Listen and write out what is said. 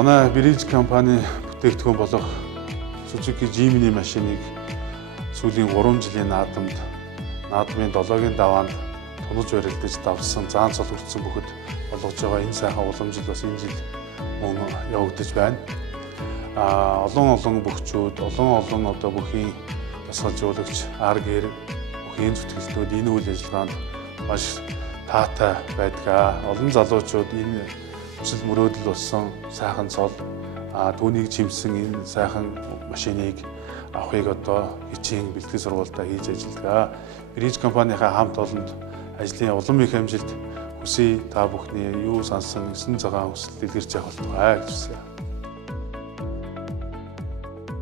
Манай Bridge компани бүтээгдэхүүн болох Suzuki Jimny машиныг сүүлийн 3 жилийн наадмын 7-гийн даваанд тунаж барилдаж давсан заан цол хүртсэн бүхэд болгож байгаа энэ сайхан уламжил бас энэ жил мөн явагдаж байна. Олон бөхчүүд, олон одоо бүхийн тасгалжуулагч, аргэр, бүхийн зүтгэлтүүд энэ үйл ажиллагаанд маш таатай байдаг. Олон залуучууд энэ хүсэл мөрөөдөл болсон сайхан цол түүнийг чимсэн энэ сайхан машиныг авахыг одоо хичээн бэлтгэл сургуультай хийж ажилладаг. Bridge компанийнхаа хамт олонд ажлын улам их амжилт хүсье. Та бүхний юу сансан 9 цагаан хүсэл дэлгэрч явах болтугай гэж хүсье.